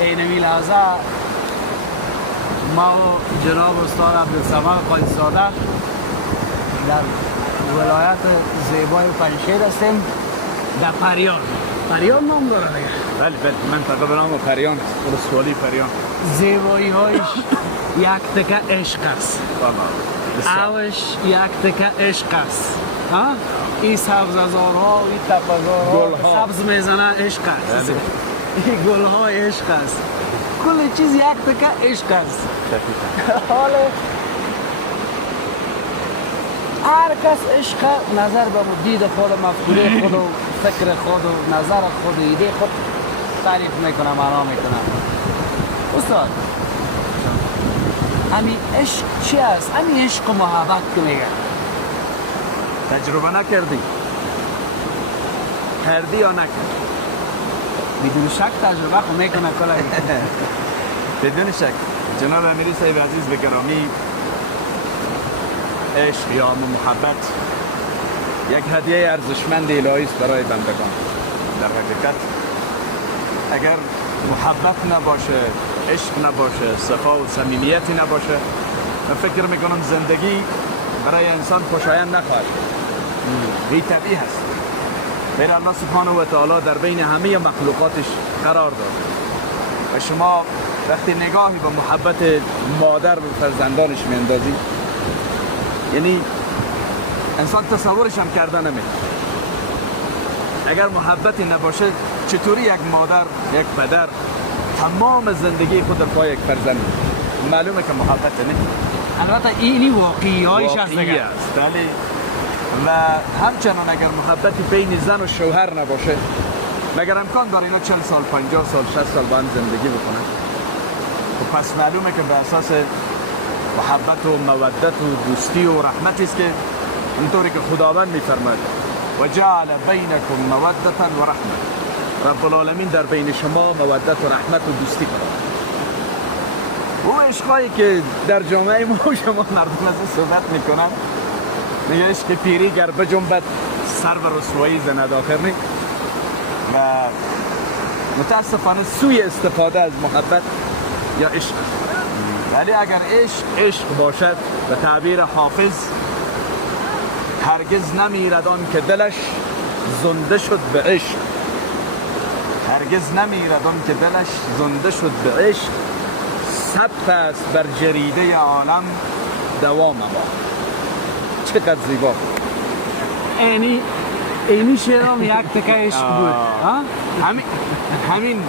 اینمی لحظه ما و جناب استاد عبدالصمد خاکزاده در ولایت زیبای پنجشیر هستیم در پریان. پریان نام داره دیگه. بله منطقه به نام پریان، ولسوالی پریان. زیبایی هایش یک تکه عشق است. اوش یک تکه عشق است. این سبززارها و این تپه‌زارها سبز میزنه عشق است. این گل‌های عشق است. کل چیز یک تکه عشق است. حالا هر کس عشق نظر به دید خود، مفکوره خود و فکر خود و نظر خود و ایده خود تعریف میکنه، معنا میکنه. استاد همین عشق چی است؟ همین عشق و محبت که میگه تجربه نکردی؟ کردی یا نکردی؟ بدون شک تجربه خود میکنه کلا. بدون شک جناب امیری صاحب عزیز به گرامی، عشق یا محبت یک هدیه ارزشمند الهی است برای بندگان. در حقیقت اگر محبت نباشه، عشق نباشه، صفا و صمیمیتی نباشه، من فکر میکنم زندگی برای انسان خوشایند نخواهد. این طبیعی هست. غیر الله سبحانه و تعالی در بین همه مخلوقاتش قرار داد و شما وقتی نگاهی به محبت مادر به فرزندانش میاندازی، یعنی انسان تصورش هم کرده نمیشه. اگر محبتی نباشه چطوری یک مادر، یک پدر تمام زندگی خود در پای یک فرزند؟ معلومه که محبت نیست. البته اینی واقعی هایش هست دیگه. بله. و همچنان اگر محبتی بین زن و شوهر نباشه، مگر امکان داره اینا 40 سال، 50 سال، 60 سال با هم زندگی بکنن؟ و پس معلومه که به اساس محبت و مودت و دوستی و رحمت است که اونطوری که خداوند میفرماید و جعل بینکم مودتا و رحمت، رب العالمین در بین شما مودت و رحمت و دوستی کنه. او عشقایی که در جامعه ما و شما مردم از این صحبت میکنن، میگه عشق پیری گر بجنبد سر و رسوایی زند آخر نی. و متاسفانه سوی استفاده از محبت یا عشق، ولی اگر عشق باشد به تعبیر حافظ، هرگز نمیرد آن که دلش زنده شد به عشق. هرگز نمیرد آن که دلش زنده شد به عشق، ثبت است بر جریده عالم دوام ما. چقدر زیبا. اینی شعرام یک تکه عشق بود. همین